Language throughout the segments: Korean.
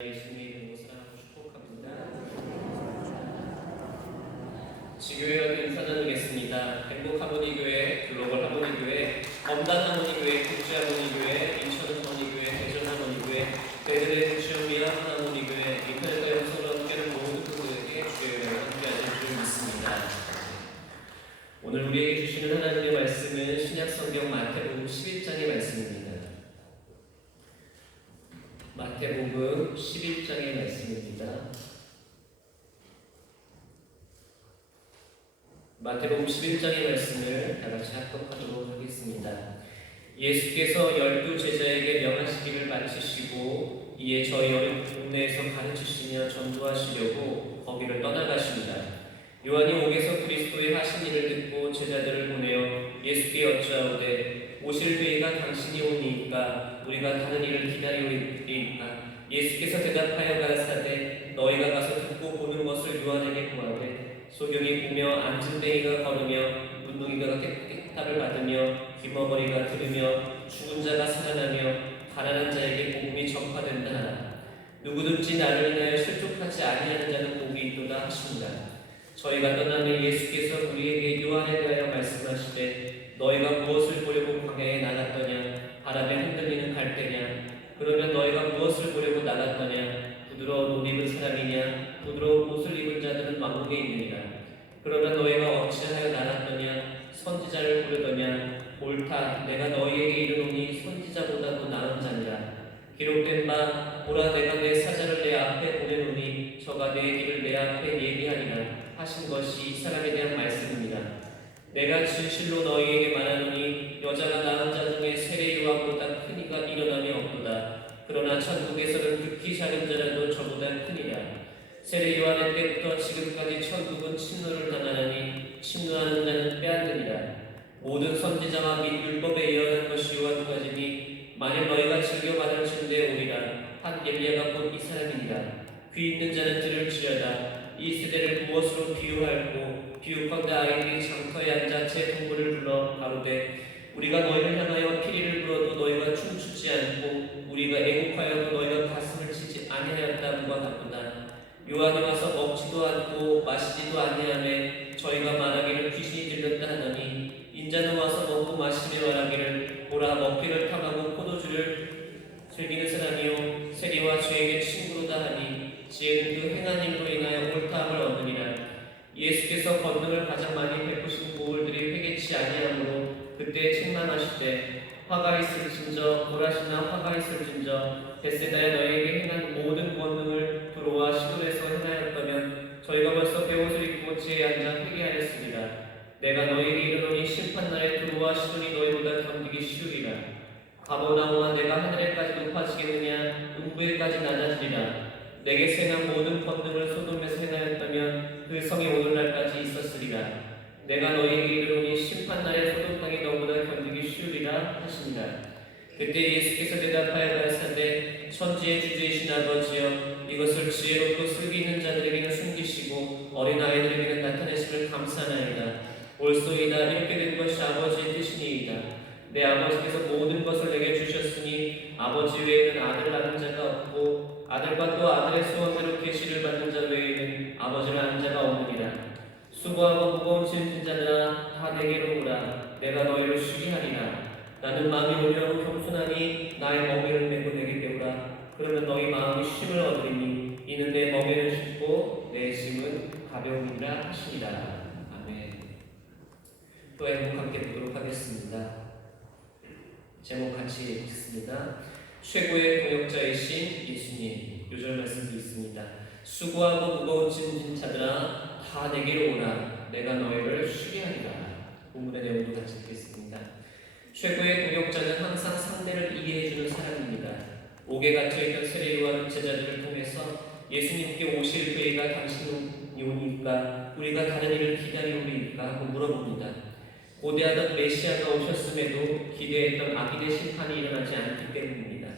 예수님의 이름으로 사랑하고 축복합니다. 지교회 인사 나누겠습니다. 행복하모니교회, 글로벌하모니교회, 검단하모니교회, 국제하모니교회, 인천하모니교회, 대전하모니교회, 베들레헴 주영미와 하나모니교회, 인터넷과 영상으로 함께하는 모든 분들에게 주의 은혜가 함께하실 줄 믿습니다. 오늘 우리에게 주시는 하나님의 말씀은 신약성경 마태복음 11장의 말씀입니다. 마태복음 11장의 말씀입니다. 마태복음 11장의 말씀을 다같이 합독하도록 하겠습니다. 예수께서 12제자에게 명하시기를 마치시고 이에 저희 어린 동네에서 가르치시며 전도하시려고 거기를 떠나가십니다. 요한이 옥에서 그리스도의 하신 일을 듣고 제자들을 보내어 예수께 여짜오되 오실 때가 당신이 오니까 우리가 다른 일을 기다리오리이까. 예수께서 대답하여 가라사대 너희가 가서 듣고 보는 것을 요한에게 구하되 소경이 보며 앉은 데이가 걸으며 문둥이가 깨끗함을 받으며 귀머거리가 들으며 죽은 자가 살아나며 가난한 자에게 복음이 전파된다 하라. 누구든지 나를 인하여 실족하지 아니하는 자는 복이 있도다 하십니다. 저희가 떠나면 예수께서 우리에게 요한에 대하여 말씀하시되 너희가 무엇을 보려고 광야에 나갔더냐? 바람에 흔들리는 갈대냐? 그러면 너희가 무엇을 보려고 나갔더냐? 부드러운 옷 입은 사람이냐? 부드러운 옷을 입은 자들은 왕국에 있느니라. 그러면 너희가 어찌하여 나갔더냐? 선지자를 부르더냐? 옳다, 내가 너희에게 이르노니 선지자보다도 나은 자니라. 기록된 바 보라 내가 내 사자를 내 앞에 보내노니 저가 내 길을 내 앞에 예비하리라 하신 것이 이 사람에 대한 말씀입니다. 내가 진실로 너희에게 말하노니 여자가 낳은 자 중에 세례 요한보다 큰 이가 일어남이 없도다. 그러나 천국에서는 극히 작은 자라도 저보다 크니라. 세례 요한의 때부터 지금까지 천국은 침노를 당하나니 침노하는 자는 빼앗느니라. 모든 선지자와 및 율법에 예언한 것이 요한까지니 만일 너희가 즐겨받을 즈음에 오리라. 한 엘리야가 곧 이 사람이니라. 귀 있는 자는 들을지어다. 이 세대를 무엇으로 비유할꼬? 비유컨대 아이들이 장터에 앉아 제 동물을 불러 가로되 우리가 너희를 향하여 피리를 불어도 너희가 춤추지 않고 우리가 애국하여도 너희가 가슴을 치지 아니하였다는과 같구나. 요한이 와서 먹지도 않고 마시지도 아니하매 저희가 말하기를 귀신이 들렸다 하더니 인자는 와서 먹고 마시며 말하기를 보라 먹기를 탐하고 포도주를 즐기는 사람이요 세리와 죄에게 친구로다 하니 지혜는 그 행한 일로 인하여 옳다함을 얻으리라. 예수께서 권능을 가장 많이 베푸신 보울들이 회개치 아니하므로 그때 책망하시되 화가 있을진저 보라시나 화가 있을진저 벳세다에 너희에게 행한 모든 권능을 두로와 시돈에서 행하였다면 저희가 벌써 베옷을 입고 지혜에 앉아 회개하였으리라. 내가 너희에게 이르노니 심판날에 두로와 시돈이 너희보다 견디기 쉬우리라. 가버나움아 내가 하늘에까지 높아지겠느냐 음부에까지 낮아지리라. 내게 행한 모든 권능을 소돔에서 행하였다면 그 성이 오늘날까지 있었으리라. 내가 너희에게 이르노니 심판날에 소돔 땅이 너보다 견디기 쉬우리라 하시니라. 그때 예수께서 대답하여 가라사대 천지의 주주이신 아버지여 이것을 지혜롭고 슬기 있는 자들에게는 숨기시고 어린 아이들에게는 나타내심을 감사하나이다. 옳소이다. 이렇게 된 것이 아버지의 뜻이니이다. 내 아버지께서 모든 것을 내게 주셨으니 아버지 외에는 아들 낳은 자가 없고 아들과 또 아들의 소원대로 계시를 받는 자 외에는 아버지를 아는 자가 없느니라. 수고하고 무거운 짐진 자들아 다 내게로 오라. 내가 너희를 쉬게 하리라. 나는 마음이 온유하고 겸손하니 나의 멍에를 메고 내게 배우라. 그러면 너희 마음이 쉼을 얻으리니 이는 내 멍에는 쉽고 내 짐은 가벼우니라 하시니라. 아멘. 또 행복 함께 보도록 하겠습니다. 제목 같이 읽습니다. 최고의 동역자이신 예수님. 요절 말씀도 있습니다. 수고하고 무거운 짐진 자들아 다 내게로 오라. 내가 너희를 쉬게 하리라. 본문의 내용도 같이 읽겠습니다. 최고의 동역자는 항상 상대를 이해해주는 사람입니다. 옥에 갇혀있던 세례 요한 제자들을 통해서 예수님께 오실 때가 당신이 오니까 우리가 다른 일을 기다리오리까 하고 물어봅니다. 고대하던 메시아가 오셨음에도 기대했던 악인의 심판이 일어나지 않기 때문입니다.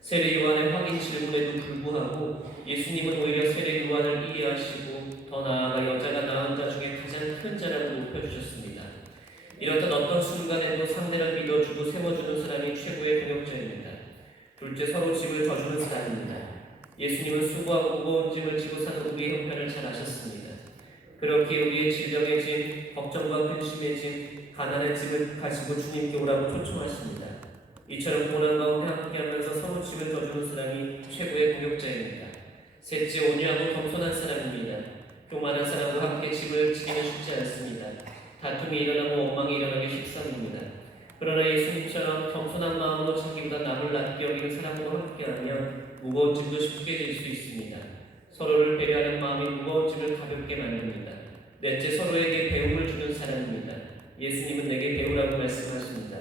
세례 요한의 확인 질문에도 불구하고 예수님은 오히려 세례 요한을 이해하시고 더 나아가 여자가 낳은 자 중에 가장 큰 자라고 높여주셨습니다. 이렇던 어떤 순간에도 상대를 믿어주고 세워주는 사람이 최고의 동역자입니다. 둘째 서로 집을 져주는 사람입니다. 예수님은 수고하고 무거운 짐을 지고 사는 우리의 형편을 잘 아셨습니다. 그렇게 우리의 질병의 짐, 걱정과 근심의 짐, 가난의 짐을 가지고 주님께 오라고 초청하십니다. 이처럼 고난 가운데 함께하면서 서로 짐을 져주는 사람이 최고의 동역자입니다. 셋째, 온유하고 겸손한 사람입니다. 교만한 사람과 함께 짐을 지기는 쉽지 않습니다. 다툼이 일어나고 원망이 일어나기 십상입니다. 그러나 예수님처럼 겸손한 마음으로 자기보다 남을 낮게 여기는 사람과 함께하면 무거운 짐도 쉽게 질 수 있습니다. 서로를 배려하는 마음이 무거운 짐을 가볍게 만듭니다. 넷째, 서로에게 배움을 주는 사람입니다. 예수님은 내게 배우라고 말씀하십니다.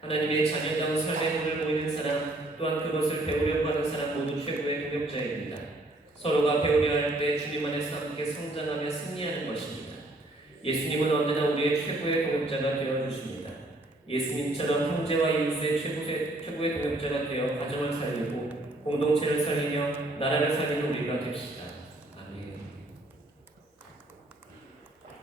하나님의 자녀다운 삶의 본을 보이는 사람, 또한 그것을 배우려고 하는 사람 모두 최고의 동역자입니다. 서로가 배우려 할 때 주님 안에서 함께 성장하며 승리하는 것입니다. 예수님은 언제나 우리의 최고의 동역자가 되어주십니다. 예수님처럼 형제와 이웃의 최고의 동역자가 되어 가정을 살리고 공동체를 살리며 나라를 살리는 우리가 됩시다. 아멘.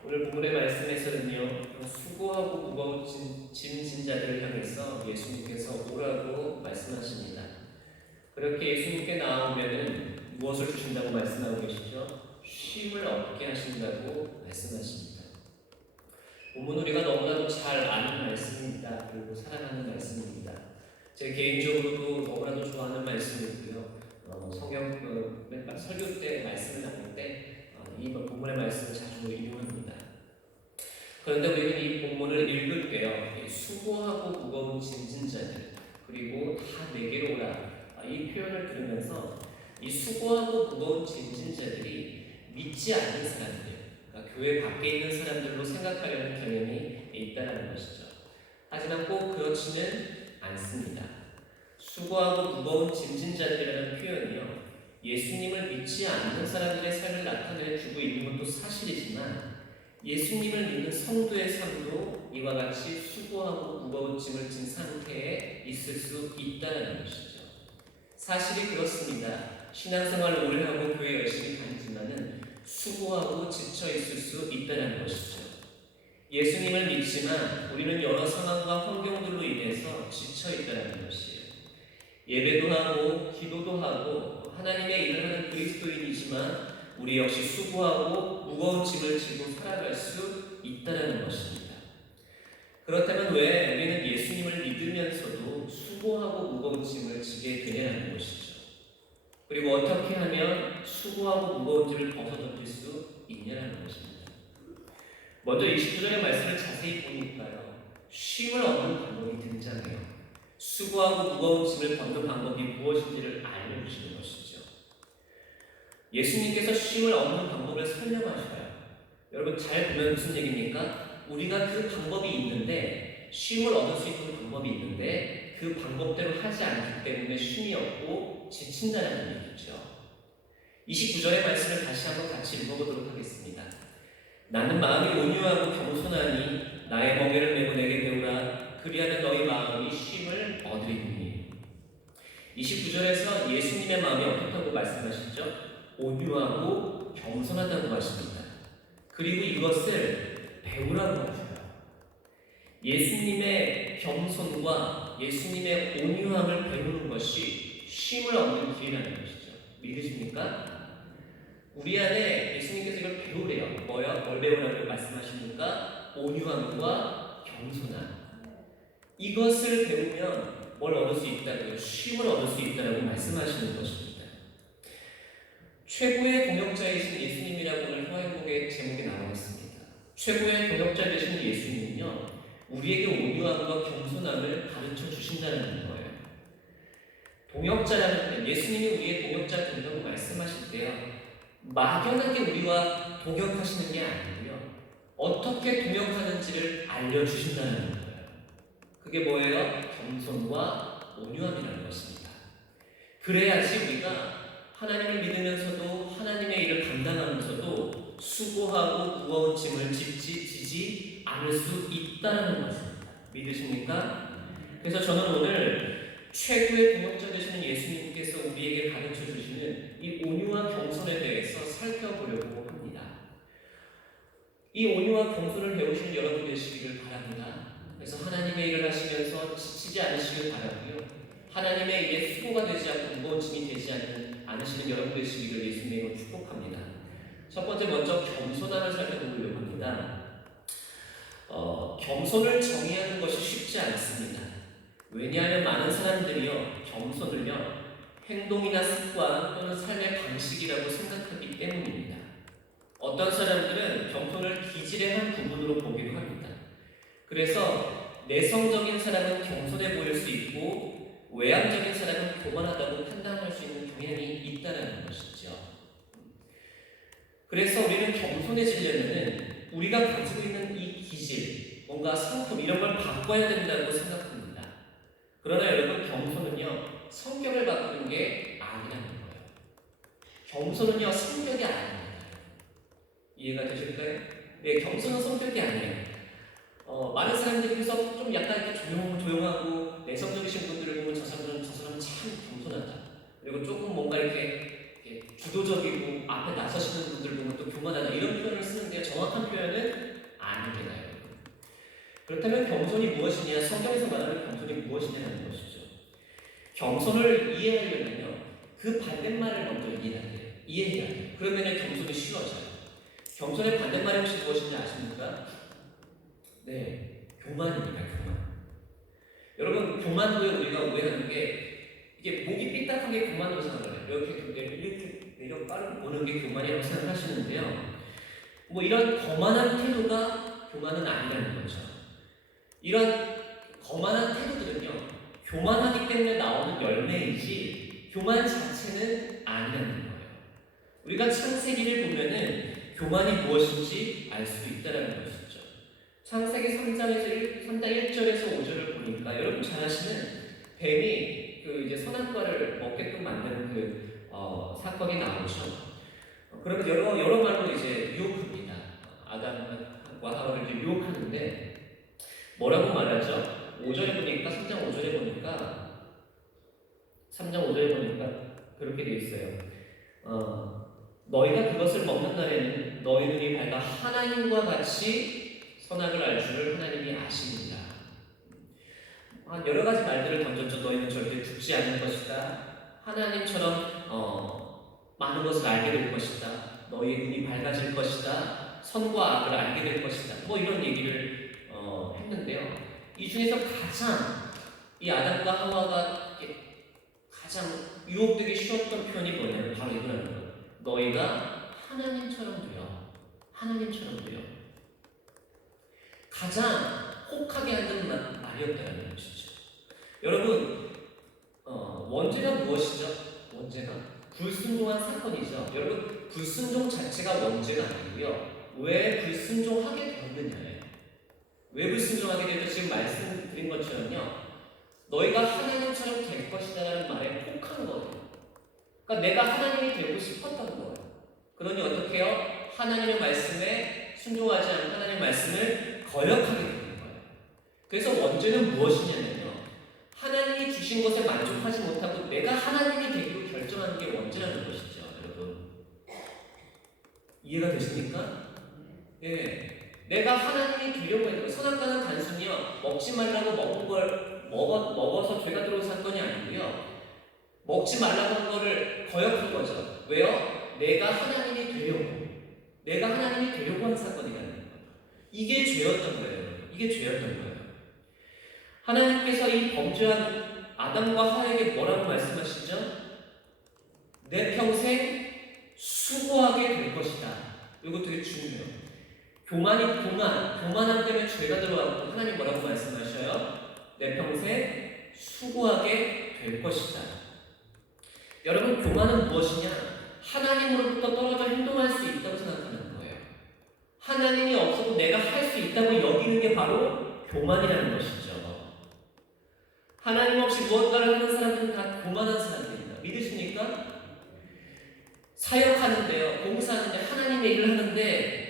오늘 본문의 말씀에서는요, 수고하고 무거운 짐진 자들을 향해서 예수님께서 오라고 말씀하십니다. 그렇게 예수님께 나오면은 무엇을 주신다고 말씀하고 계시죠? 쉼을 얻게 하신다고 말씀하십니다. 본문 우리가 너무나도 잘 아는 말씀입니다. 그리고 사랑하는 말씀입니다. 제 개인적으로도 너무나도 좋아하는 말씀이고요. 성경 설교 때 말씀을 나눌 때 이 본문의 말씀을 자주 인용합니다. 그런데 우리는 이 본문을 읽을 때요, 수고하고 무거운 짐진 자들 그리고 다 내게로 오라, 이 표현을 들으면서 이 수고하고 무거운 짐진 자들이 믿지 않는 사람들, 그러니까 교회 밖에 있는 사람들로 생각하려는 경향이 있다는 것이죠. 하지만 꼭 그렇지는 않습니다. 수고하고 무거운 짐진 자들이라는 표현이요, 예수님을 믿지 않는 사람들의 삶을 나타내 주고 있는 것도 사실이지만 예수님을 믿는 성도의 삶도 이와 같이 수고하고 무거운 짐을 진 상태에 있을 수 있다는 것이죠. 사실이 그렇습니다. 신앙생활을 오래 하고 교회 열심히 다니지만은 수고하고 지쳐 있을 수 있다는 것이죠. 예수님을 믿지만 우리는 여러 상황과 환경들로 인해서 지쳐 있다는 것이에요. 예배도 하고 기도도 하고 하나님의 일을 하는 그리스도인이지만 우리 역시 수고하고 무거운 짐을 지고 살아갈 수 있다는 것입니다. 그렇다면 왜 우리는 예수님을 믿으면서도 수고하고 무거운 짐을 지게 되냐는 것이죠. 그리고 어떻게 하면 수고하고 무거운 짐을 벗어던질 수 있냐는 것입니다. 먼저 29절의 말씀을 자세히 보니까요, 쉼을 얻는 방법이 등장해요. 수고하고 무거운 짐을 벗는 방법이 무엇인지를 알려주시는 것이죠. 예수님께서 쉼을 얻는 방법을 설명하셔요. 여러분 잘 보면 무슨 얘기입니까? 우리가 그 방법이 있는데, 쉼을 얻을 수 있는 방법이 있는데 그 방법대로 하지 않기 때문에 쉼이 없고 지친다는 얘기죠. 29절의 말씀을 다시 한번 같이 읽어보도록 하겠습니다. 나는 마음이 온유하고 겸손하니 나의 멍에를 메고 내게 배우라. 그리하면 너희 마음이 쉼을 얻으리니. 29절에서 예수님의 마음이 어떻다고 말씀하시죠? 온유하고 겸손하다고 하십니다. 그리고 이것을 배우라고 하셔요. 예수님의 겸손과 예수님의 온유함을 배우는 것이 쉼을 얻는 길이라는 것이죠. 믿으십니까? 우리 안에 예수님께서 이걸 배우래요. 뭘 배우라고 말씀하십니까? 온유함과 겸손함. 이것을 배우면 뭘 얻을 수 있다고요? 쉼을 얻을 수 있다고 말씀하시는 것입니다. 최고의 동역자이신 예수님이라고 오늘 화요복의 제목에 나와 있습니다. 최고의 동역자 되신 예수님은요, 우리에게 온유함과 겸손함을 가르쳐 주신다는 거예요. 동역자라는, 예수님이 우리의 동역자 된다고 말씀하실 때요, 막연하게 우리와 동역하시는 게 아니고요, 어떻게 동역하는지를 알려주신다는 거예요. 그게 뭐예요? 겸손과 온유함이라는 것입니다. 그래야지 우리가 하나님을 믿으면서도 하나님의 일을 감당하면서도 수고하고 무거운 짐을 지지 않을 수 있다는 것입니다. 믿으십니까? 그래서 저는 오늘 최고의 동역자 되시는 예수님께서 우리에게 가르쳐 주시는 이 온유와 겸손에 대해서 살펴보려고 합니다. 이 온유와 겸손을 배우시는 여러분 되시기를 바랍니다. 그래서 하나님의 일을 하시면서 지치지 않으시길 바라고요. 하나님의 일에 수고가 되지 않고 무거운 짐이 되지 않는 않으시는 여러분 되시기를 예수님으로 축복합니다. 첫 번째 먼저 겸손함을 살펴보려고 합니다. 겸손을 정의하는 것이 쉽지 않습니다. 왜냐하면 많은 사람들이요 겸손을요 행동이나 습관 또는 삶의 방식이라고 생각하기 때문입니다. 어떤 사람들은 겸손을 기질의 한 부분으로 보기도 합니다. 그래서 내성적인 사람은 겸손해 보일 수 있고 외향적인 사람은 교만하다고 판단할 수 있는 경향이 있다는 것이죠. 그래서 우리는 겸손해지려면 우리가 가지고 있는 이 기질, 뭔가 성품 이런 걸 바꿔야 된다고 생각합니다. 그러나 여러분 겸손은요 성격을 바꾸는 게 아니라는 거예요. 겸손은요 성격이 아닙니다. 이해가 되실까요? 네, 겸손은 성격이 아니에요. 많은 사람들이 그래서 좀 약간 이렇게 조용하고 내성적이신 분들을 보면 저 사람은 참 겸손하다. 그리고 조금 뭔가 이렇게 주도적이고 앞에 나서시는 분들 보면 또 교만하다 이런 표현을 쓰는데 정확한 표현은 아닙니다. 그렇다면 겸손이 무엇이냐? 성경에서 말하는 겸손이 무엇이냐는 것이죠. 겸손을 이해하려면요 그 반대말을 먼저 이해해야 돼요. 그러면 겸손이 쉬워져요. 겸손의 반대말이 혹시 무엇인지 아십니까? 네, 교만입니다. 교만. 여러분 교만도 우리가 오해하는 게 이게 목이 삐딱하게 교만으로 생각해요. 이렇게 내려 빠르게 보는 게 교만이라고 생각하시는데요. 뭐 이런 거만한 태도가 교만은 아니라는 거죠. 이런 거만한 태도들은요 교만하기 때문에 나오는 열매이지 교만 자체는 아니라는 거예요. 우리가 창세기를 보면은 교만이 무엇인지 알 수 있다는 것이죠. 창세기 3장 1절에서 5절을 보니까 여러분 잘 아시는 뱀이 이제 선악과를 먹게끔 만드는 사건이 나오죠. 그러면 여러 말로 이제 유혹합니다. 아담과 하와를 이제 유혹하는데 뭐라고 말하죠? 5절에 보니까 3장 5절에 보니까 그렇게 돼 있어요. 너희가 그것을 먹는 날에는 너희 눈이 밝아 하나님과 같이 선악을 알 줄을 하나님이 아십니다. 여러 가지 말들을 던졌죠. 너희는 절대 죽지 않을 것이다. 하나님처럼 많은 것을 알게 될 것이다. 너희의 눈이 밝아질 것이다. 선과 악을 알게 될 것이다. 뭐 이런 얘기를 했는데요. 이 중에서 가장 이 아담과 하와가 가장 유혹되기 쉬웠던 표현이 뭐냐면 바로 이거라는 거예요. 너희가 하나님처럼 되어. 하나님처럼 되어. 가장 혹하게 하는 말이었다는 것이죠. 여러분, 원죄가 무엇이죠? 원죄가 불순종한 사건이죠. 여러분, 불순종 자체가 원죄가 아니고요. 왜 불순종하게 되었느냐예요. 왜 불순종하게 되었죠? 지금 말씀드린 것처럼요. 너희가 하나님처럼 될 것이다라는 말에 혹한 거예요. 그러니까 내가 하나님이 되고 싶었던 거예요. 그러니 어떻게 해요? 하나님의 말씀에 순종하지 않고 하나님의 말씀을 거역하게 되는 거예요. 그래서 원죄는 무엇이냐면요. 하나님이 주신 것에 만족하지 못하고 내가 하나님이 되기로 결정하는 게 원죄라는 것이죠. 여러분. 이해가 되십니까? 예. 내가 하나님이 되려고 했고 선악과는 단순히요. 먹지 말라고 먹은 걸 먹어서 죄가 들어온 사건이 아니고요. 먹지 말라고 한 거를 거역한 거죠. 왜요? 내가 하나님이 되려고 한 사건이라는 거예요. 이게 죄였던 거예요. 이게 죄였던 거예요. 하나님께서 이 범죄한 아담과 하와에게 뭐라고 말씀하시죠? 내 평생 수고하게 될 것이다. 이거 되게 중요해요. 교만함 때문에 죄가 들어왔고 하나님 뭐라고 말씀하셔요? 내 평생 수고하게 될 것이다. 여러분 교만은 무엇이냐? 하나님으로부터 떨어져 행동할 수 있다고 생각하는 거예요. 하나님이 없어도 내가 할 수 있다고 여기는 게 바로 교만이라는 것이죠. 하나님 없이 무언가를 하는 사람들은 다 교만한 사람들입니다. 믿으십니까? 사역하는데요, 봉사하는데 하나님의 일을 하는데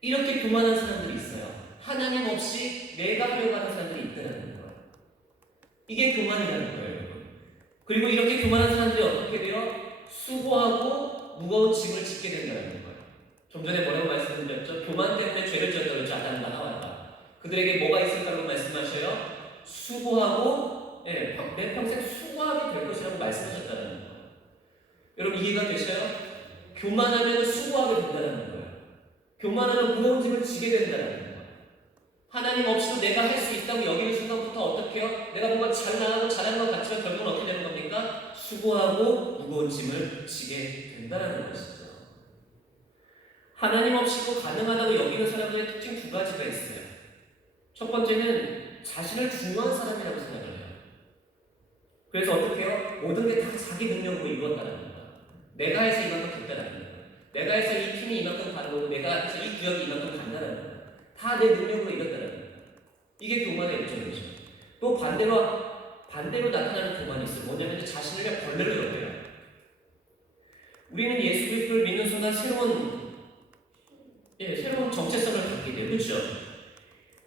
이렇게 교만한 사람들이 있어요. 하나님 없이 내가 하려고 하는 사람들이 있다는 거예요. 이게 교만이라는 거예요. 그리고 이렇게 교만한 사람들이 어떻게 돼요? 수고하고 무거운 짐을 짓게 된다는 거예요. 좀 전에 뭐라고 말씀드렸죠? 교만 때문에 죄를 지었다고 했죠. 아담과 하와가. 그들에게 뭐가 있을까라고 말씀하셔요? 수고하고 내 평생 수고하게 될 것이라고 말씀하셨다는 거예요. 여러분 이해가 되셔요? 교만하면 수고하게 된다는 거예요. 교만하면 무거운 짐을 지게 된다는 거예요. 하나님 없이도 내가 할 수 있다고 여기는 순간부터 어떻게 해요? 내가 뭔가 잘 나가고 잘한 것 같지만 결국은 어떻게 되는 겁니까? 수고하고 무거운 짐을 지게 된다는 것이죠. 하나님 없이도 가능하다고 여기는 사람들의 특징 두 가지가 있어요. 첫 번째는 자신을 중요한 사람이라고 생각을 해요. 그래서 어떻게 해요? 모든 게 다 자기 능력으로 이루었다는 겁니다. 내가 해서 이만큼 됐다는 거예요. 내가 해서 이 팀이 이만큼 가는 거고 내가 해서 이 구역이 이만큼 간다는 거예요. 다 내 능력으로 이뤘다는 거예요. 이게 교만의 일종이죠. 또 반대로 나타나는 교만이 있어요. 뭐냐면 자신을 위해 벌레를 여겨요. 우리는 예수 그리스도를 믿는 순간 새로운 정체성을 갖게 돼요. 그렇죠?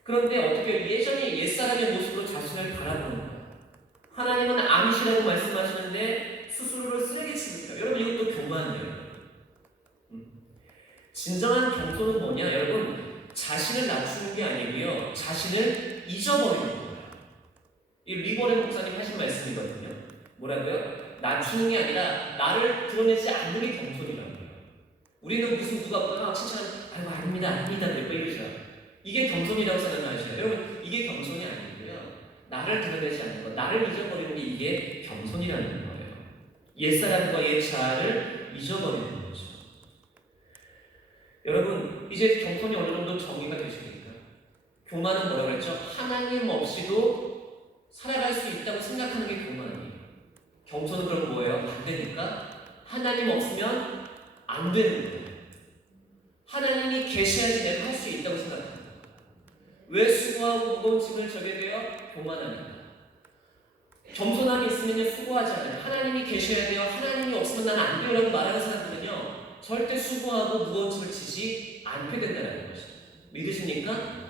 그런데 어떻게 예전에 옛사람의 모습으로 자신을 바라보는 거예요. 하나님은 아니시라고 말씀하시는데 스스로를 쓰레기 치니까 여러분 이것도 교만이에요. 진정한 겸손은 뭐냐? 여러분 자신을 낮추는 게 아니고요. 자신을 잊어버리는 거예요. 이 리버렌 목사님 하신 말씀이거든요. 뭐라고요? 낮추는 게 아니라 나를 드러내지 않는 게 겸손이라고 해요. 우리는 무슨 누가 보거나 칭찬하면 아이고 아닙니다 그러고 이러죠. 이게 겸손이라고 생각하시나요? 여러분 이게 겸손이 아니고요. 나를 드러내지 않는 것, 나를 잊어버리는 게 이게 겸손이라는 거예요. 옛사람과 옛자아를 잊어버리는 거죠. 여러분 이제 겸손이 어느 정도 정의가 되십니까? 교만은 뭐라고 했죠? 하나님 없이도 살아갈 수 있다고 생각하는 게 교만이에요. 겸손은 그럼 뭐예요? 반대니까 하나님 없으면 안 되는 거예요. 하나님이 계셔야지 내가 할 수 있다고 생각합니다. 왜 수고하고 무거운 짐을 져게 돼요? 교만합니다. 겸손함이 있으면 수고하지 않아요. 하나님이 계셔야 돼요. 하나님이 없으면 난 안 돼요 라고 말하는 사람들은요 절대 수고하고 무거운 짐을 지지 않게 된다는 것이죠. 믿으십니까?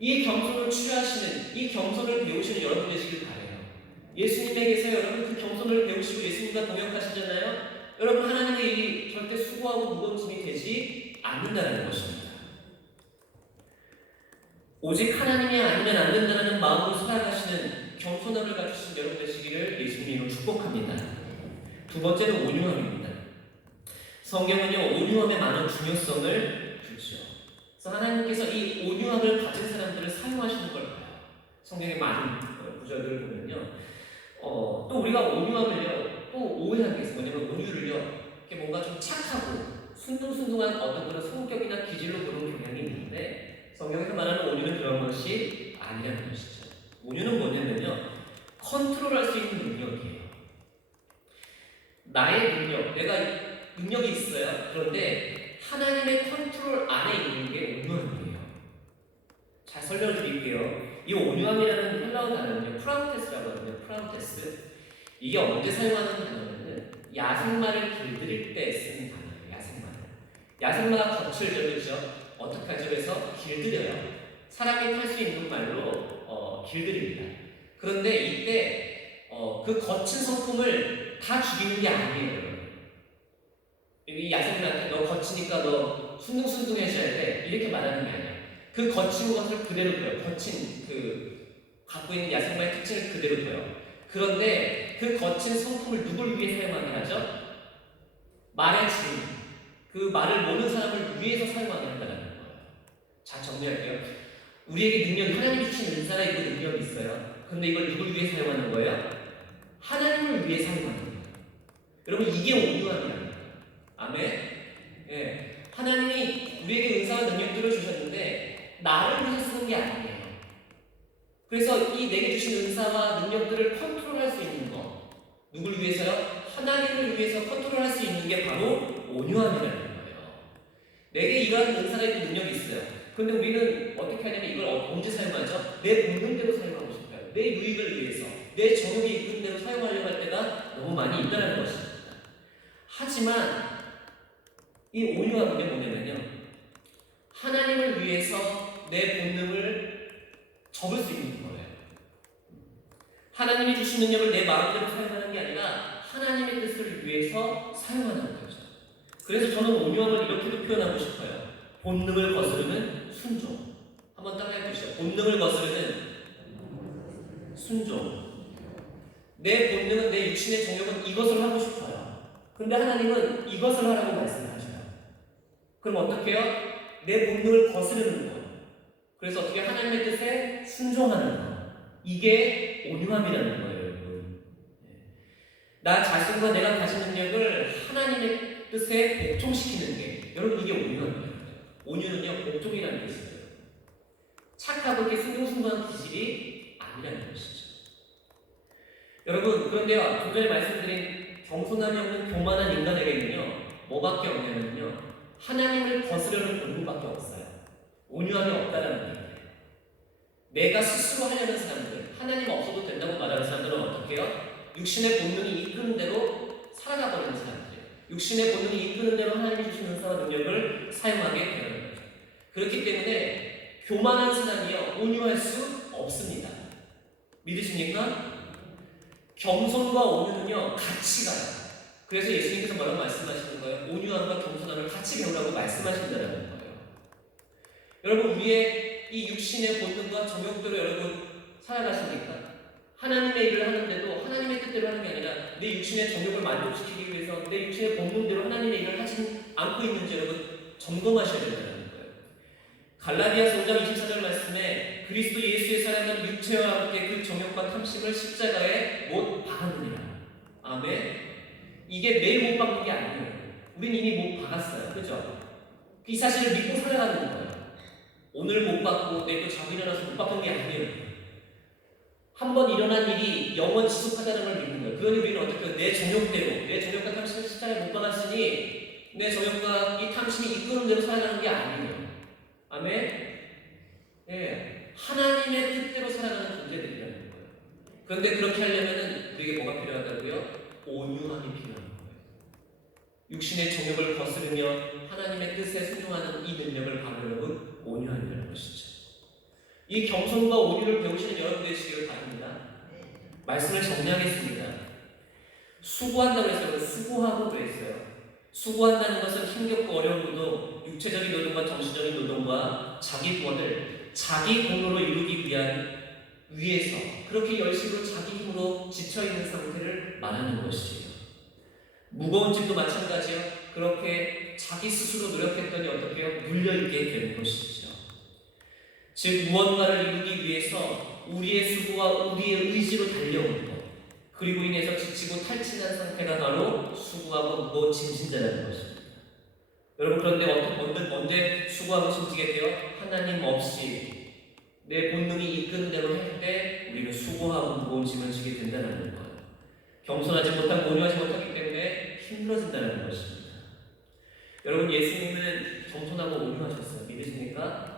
이 겸손을 취하시는, 이 겸손을 배우시는 여러분 되시길 바라요. 예수님에게서 여러분 그 겸손을 배우시고 예수님과 동역하시잖아요. 여러분 하나님의 일이 절대 수고하고 무거운 짐이 되지 않는다는 것입니다. 오직 하나님이 아니면 안 된다는 마음으로 살아가시는 겸손함을 갖추신 여러분 되시기를 예수님으로 축복합니다. 두 번째는 온유함입니다. 성경은요 온유함에 많은 중요성을 주죠. 그래서 하나님께서 이 온유함을 가진 사람들을 사용하시는 걸 봐요. 성경의 많은 구절들을 보면요. 또 우리가 온유함을요 또 오해하는 게 있어요. 뭐냐면 온유를요 이렇게 뭔가 좀 착하고 순둥순둥한 어떤 그런 성격이나 기질로 보는 경향이 있는데 성경에서 말하는 온유는 그런 것이 아니라는 것이죠. 온유는 뭐냐면요 컨트롤할 수 있는 능력이에요. 나의 능력, 내가 능력이 있어요. 그런데 하나님의 컨트롤 안에 있는 게 온유함이에요. 잘 설명을 드릴게요. 이 온유함이라는 헬라어 단어는요 프라우테스라고 하거든요. 프라우테스. 이게 언제 사용하는 단어냐면 야생마를 길들일 때 쓰는 단어예요. 야생마가 겉을 저르죠. 어떻게 하죠? 그래서 길들여요. 사람이 탈 수 있는 말로 길들입니다. 그런데 이때 그 거친 성품을 다 죽이는 게 아니에요. 이 야생마한테 너 거치니까 너 순둥순둥해져야 돼 이렇게 말하는 게 아니에요. 그 거친 것을 그대로 둬요. 거친 갖고 있는 야생마의 특징을 그대로 둬요. 그런데 그 거친 성품을 누굴 위해 사용하게 하죠? 말의 주인, 그 말을 모르는 사람을 위해서 사용하게 한다는 거예요. 자 정리할게요. 우리에게 능력이 하나님이 주신 은사가 있고 능력이 있어요. 그런데 이걸 누굴 위해 사용하는 거예요? 하나님을 위해 사용하는 거예요. 여러분 이게 온유함이에요. 아멘. 예. 하나님이 우리에게 은사와 능력들을 주셨는데 나를 위해 쓰는 게 아니에요. 그래서 이 내게 주신 은사와 능력들을 컨트롤할 수 있는 것 누굴 위해서요? 하나님을 위해서 컨트롤할 수 있는 게 바로 온유함이라는 거예요. 내게 이러한 은사가 있고 능력이 있어요. 그런데 우리는 어떻게 하냐면 이걸 언제 사용하죠? 내 본능대로 사용하고 싶어요. 내 유익을 위해서 내 정욕이 이끄는 대로 사용하려고 할 때가 너무 많이 있다는 것입니다. 하지만 이 온유함은 뭐냐면요 하나님을 위해서 내 본능을 접을 수 있는 거예요. 하나님이 주신 능력을 내 마음대로 사용하는 게 아니라 하나님의 뜻을 위해서 사용하는 거죠. 그래서 저는 온유함을 이렇게도 표현하고 싶어요. 본능을 거스르는 순종. 한번 따라해보시죠. 본능을 거스르는 순종. 내 본능은 내 육신의 정욕은 이것을 하고 싶어요. 근데 하나님은 이것을 하라고 말씀하셔요. 그럼 어떻게 해요? 내 본능을 거스르는 거. 그래서 어떻게 하나님의 뜻에 순종하는 거. 이게 온유함이라는 거예요, 여러분. 나 자신과 내가 가진 능력을 하나님의 뜻에 복종시키는 게, 여러분 이게 온유함이에요. 온유는요, 복종이라는 뜻이에요. 착하고 이렇게 순종순종한 기질이 아니라는 것이죠. 여러분, 그런데요, 좀 전에 말씀드린 겸손함이 없는 교만한 인간에게는요, 뭐밖에 없냐면요, 하나님을 거스르는 본능밖에 없어요. 온유함이 없다라는 얘기예요. 내가 스스로 하려는 사람들, 하나님 없어도 된다고 말하는 사람들은 어떻게 해요? 육신의 본능이 이끄는 대로 살아가 버리는 사람들, 육신의 본능이 이끄는 대로 하나님이 주신 은사와 능력을 사용하게 되는 거죠. 그렇기 때문에 교만한 사람이요, 온유할 수 없습니다. 믿으십니까? 겸손과 온유는요, 같이 가요. 그래서 예수님께서 뭐라고 말씀하시는 거예요? 온유함과 겸손함을 같이 배우라고 말씀하신다는 거예요. 여러분, 우리의 이 육신의 본능과 정욕대로 여러분 살아가십니까? 하나님의 일을 하는데도 하나님의 뜻대로 하는 게 아니라 내 육신의 정욕을 만족시키기 위해서 내 육신의 본능대로 하나님의 일을 하지 않고 있는지 여러분 점검하셔야 된다는 거예요. 갈라디아서 5장 24절 말씀에 그리스도 예수의 사랑은 육체와 함께 그 정욕과 탐심을 십자가에 못 박았느니라. 아멘. 이게 매일 못 박는 게 아니에요. 우린 이미 못 박았어요. 그죠? 이 사실을 믿고 살아가는 거예요. 오늘 못 박고 내일 또 자고 일어나서 못 박은 게 아니에요. 한번 일어난 일이 영원 지속하다는 걸 믿는 거예요. 그러니 우리는 어떻게 내 정욕대로, 내 정욕과 탐심을 십자가에 못 박았으니 내 정욕과 이 탐심이 이끄는 대로 살아가는 게 아니에요. 아멘? 예, 하나님의 뜻대로 살아가는 존재들이라는 거예요. 그런데 그렇게 하려면 우리에게 뭐가 필요하다고요? 온유함이 필요한 거예요. 육신의 정욕을 거스르며 하나님의 뜻에 순종하는 이 능력을 바로 여러분 온유함이라는 것이죠. 이 겸손과 온유를 배우시는 여러분 되시기를 바랍니다. 말씀을 정리하겠습니다. 수고한다고 했어요. 수고하고 그랬어요. 수고한다는 것은 힘겹고 어려운 노동, 육체적인 노동과 정신적인 노동과 자기 구원을 자기 공로로 이루기 위해서 그렇게 열심으로 자기 힘으로 지쳐있는 상태를 말하는 것이에요. 무거운 짐도 마찬가지요. 그렇게 자기 스스로 노력했더니 어떻게 해요? 물려있게 되는 것이죠. 즉 무언가를 이루기 위해서 우리의 수고와 우리의 의지로 달려오는 것, 그리고 인해서 지치고 탈진한 상태가 바로 수고하고 무거운 짐진자라는 것입니다. 여러분, 그런데 언제 수고하고 짐지게 돼요? 하나님 없이 내 본능이 이끄는 대로 할 때 우리는 수고하고 무거운 짐을 지게 된다는 거예요. 겸손하지 못하고 온유하지 못하기 때문에 힘들어진다는 것입니다. 여러분, 예수님은 겸손하고 온유하셨어요. 믿으십니까?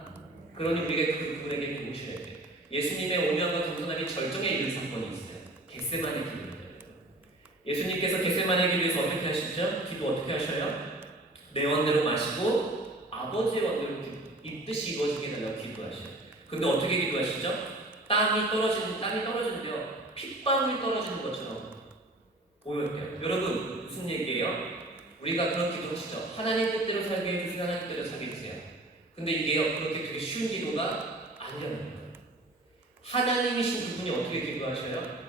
그러니 우리가 그분에게 배우셔야 돼요. 예수님의 온유함과 겸손함이 절정에 이른 사건이 있어요. 겟세마네 기도입니다. 예수님께서 겟세마네 기도에서 어떻게 하시죠? 기도 어떻게 하셔요? 내 원대로 마시고 아버지의 원대로 이 뜻이 이루어지게 해달라고 기도하셔요. 근데 어떻게 기도하시죠? 땀이 떨어지는데요, 핏방울이 떨어지는 것처럼 보였대요. 여러분, 무슨 얘기예요? 우리가 그런 기도하시죠. 하나님 뜻대로 살게 해주세요. 하나님 뜻대로 살게 해주세요. 근데 이게요, 그렇게 되게 쉬운 기도가 아니라는 거예요. 하나님이신 그분이 어떻게 기도하셔요?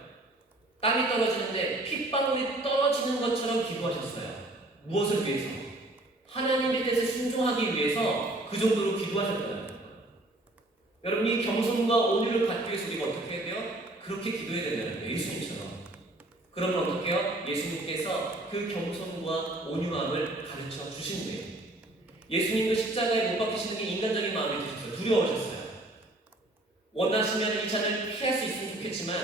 땀이 떨어지는데 핏방울이 떨어지는 것처럼 기도하셨어요. 무엇을 위해서? 하나님의 뜻에 순종하기 위해서 그 정도로 기도하셨다는 거예요. 여러분, 이 겸손과 온유를 갖기 위해서 우리가 어떻게 해야 돼요? 그렇게 기도해야 된다는 거예요. 예수님처럼. 그러면 어떻게 해요? 예수님께서 그 겸손과 온유함을 가르쳐 주신 거예요. 예수님도 십자가에 못 박히시는 게 인간적인 마음이 드셨어요. 두려워하셨어요. 원하시면 이 잔을 피할 수 있으면 좋겠지만,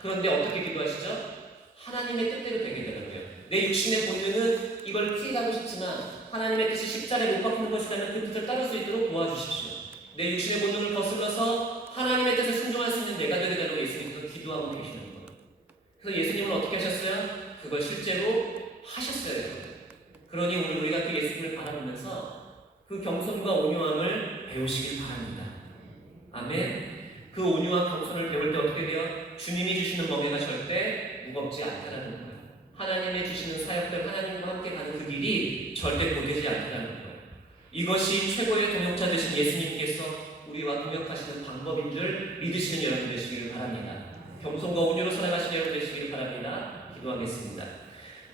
그런데 어떻게 기도하시죠? 하나님의 뜻대로 되게 되는 거예요. 내 육신의 본능은 이걸 피하고 싶지만 하나님의 뜻이 십자가에 못 박히는 것이라면 그 뜻을 따를 수 있도록 도와주십시오. 내 육신의 본능을 거슬러서 하나님의 뜻에 순종할 수 있는 내가 되게 되라고 예수님께서 기도하고 계시는 거예요. 그래서 예수님은 어떻게 하셨어요? 그걸 실제로 하셨어야 돼요. 그러니 우리가 그 예수님을 바라보면서 그 겸손과 온유함을 배우시길 바랍니다. 아멘. 그 온유와 겸손을 배울 때 어떻게 돼요? 주님이 주시는 멍에가 절대 무겁지 않다는 거예요. 하나님이 주시는 사역들, 하나님과 함께 가는 그 길이 절대 고되지 않다는 거예요. 이것이 최고의 동역자 되신 예수님께서 우리와 동역하시는 방법인 줄 믿으시는 여러분 되시기를 바랍니다. 겸손과 온유로 살아가시는 여러분 되시기를 바랍니다. 기도하겠습니다.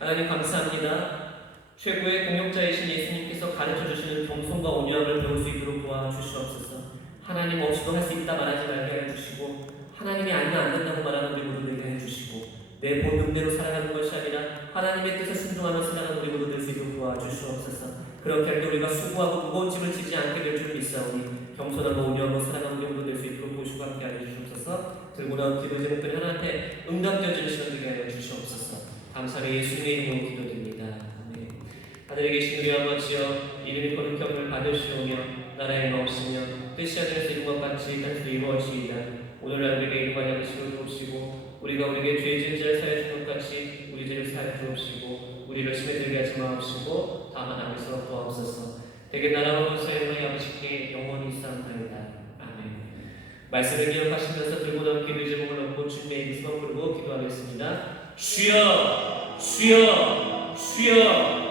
하나님 감사합니다. 최고의 공역자이신 예수님께서 가르쳐주시는 겸손과 온유함을 배울 수 있도록 도와주시옵소서. 하나님 없이도 할 수 있다 말하지 말게 해주시고, 하나님이 아니면 안 된다고 말하는 우리 모두 되게 해주시고, 내 본능대로 살아가는 것이 아니라 하나님의 뜻에 순종하며 살아가는 우리 모두 될 수 있도록 도와주시옵소서. 그렇게 할 때 우리가 수고하고 무거운 짐을 지지 않게 될 줄 믿사오니 겸손하고 온유하고 사랑하는 우리 모두 될 수 있도록 보시고 함께 하여 주시옵소서. 들고 나온 기도 제목들이 하나님께 응답되어지는 시간 되게 하여 주시옵소서. 감사를 예수님의 이름으로 기도드립니다. 아멘. 하늘에 계신 우리 아버지여, 이름이 거룩히 여김을 받으시오며 나라의 마옵시며 뜻이 하늘에서 이룬 것 같이 땅에서 이루어지이다. 오늘날 우리에게 일과 양식을 주옵시고 우리가 우리에게 죄 지은 자를 사하여 준 것 같이 우리 죄를 사하여 주옵시고 우리를 심에 들게 하지 마옵시고 다만 악에서 도와옵소서. 대개 나라와 권세와 아버지께 영원히 있사옵나이다. 아멘. 말씀을 기억하시면서 들고 나온 기도의 제목을 넣고 주님의 이름을 부르고 기도하겠습니다. 주여 주여 주여